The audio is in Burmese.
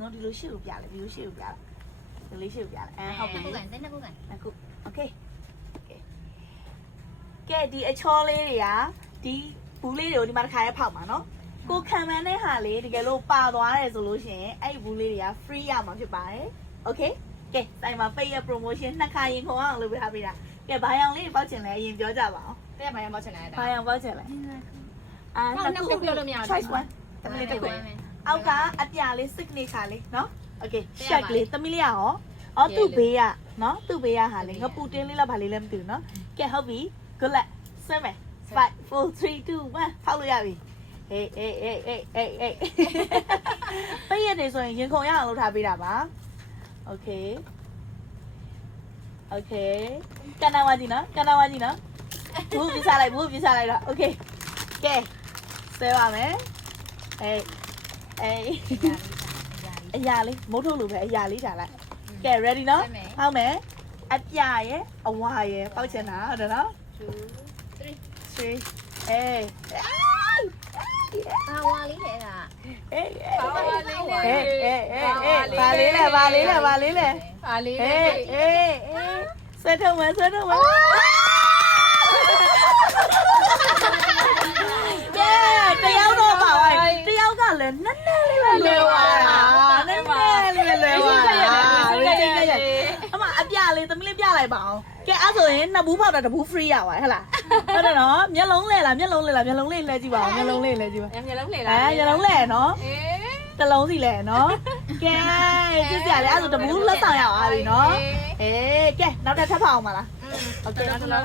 ဆုံးဒီလိုရှေ့ကိုပြလိုက်ဒီလိုရှေ့ကိုပြလိုက်ဒီလေးရှေ့ကိုပြလိုက်ဟုတ်ပြီ နှစ်ခုကန် အခုโอเคကဲဒီအချောလေးတွေကဒီဘူးလေးတွေကိုဒီမှာတစ်ခါရဲဖောက်ပါနော်ကိုခံမှန်းတဲ့ဟာလေးတကယ်လို့ပါသွားတယ်ဆိုလို့ရှိရင်အဲ့ဒီဘူးလေးတွေက free ရမှာဖြစ်ပါတယ်โอเคကဲတိုင်မှာပိတ်ရ promotion နှစ်ခါရင်ခေါ်အောင်လုပ်ပေးထားပေးတာကဲဘာရောင်လေးပေါက်ချင်လဲအရင်ပြောကြပါအောင် တဲ့ဘာရမောချင်လဲ ဘာရောင်ပေါက်ချင်လဲနှစ်ခုပြောလို့မရဘူး choice one တမီးလေးတစ်ခွေအောက်ကအပြာလေး signature လေးနော် okay check လေးတမီးလေးရောအော်သူ့ဘေးကနော်သူ့ဘေးကဟာလေငပူတင်းလေးလားဗာလေးလည်းမသိဘူးနော်ကဲဟုတ်ပြီ good luck ဆွဲမယ်5 4 3 2 1ဖောက်လို့ရပြီဟေးပိတ်ရတယ်ဆိုရင်ရင်ခုန်ရအောင်လုပ်ထားပေးတာပါ okay okay ကန်နာဝကြီးနော်ဘူးပြချလိုက်တော့ okay ကဲဆွဲပါမယ်ဟေးအရာလေးမုတ်ထုတ်လို့ပဲအရာလေးခြာလိုက်ကဲ ready နော်ဟောက်မယ်အပြရဲ့အဝါရဲ့ပေါက်ချင်တာဟုတ်တယ်နော်3အေး ဘာဝါလေးလဲက အေး ဘာဝါလေးလဲ ဘာလေးလဲဘာလေးလဲ ဘာလေးလဲ အေးဆွဲထုတ်မယ်ကဲတယောက်တော့ပါဝိုင်းတယောက်ကလည်းနည်းနည်းလေးပဲလွယ်သွားတာနည်းနည်းလေးပဲလွယ်သွားတာအမအပြလေးသမီးလေးပြလိုက်ပါအောင်ကဲအဲ့ဆိုရင်နှစ်ဘူးဖောက်တာတစ်ဘူး free ရပါတယ်ဟဲ့လားဟုတ်တယ်နော်မျက်လုံးလဲလားမျက်လုံးလေးလဲကြည့်ပါဦးမျက်လုံးလေးလဲကြည့်ပါ မျက်လုံးလေလား မျက်လုံးလဲနော်တလုံးစီလဲနော်ကဲကြည့်ကြလေအဲ့ဆိုတစ်ဘူးလက်ဆောင်ရအောင်ပြီနော်ကဲနောက်တစ်ထပ်ဖောက်အောင်ပါလားโอเคနောက်တစ်လုံး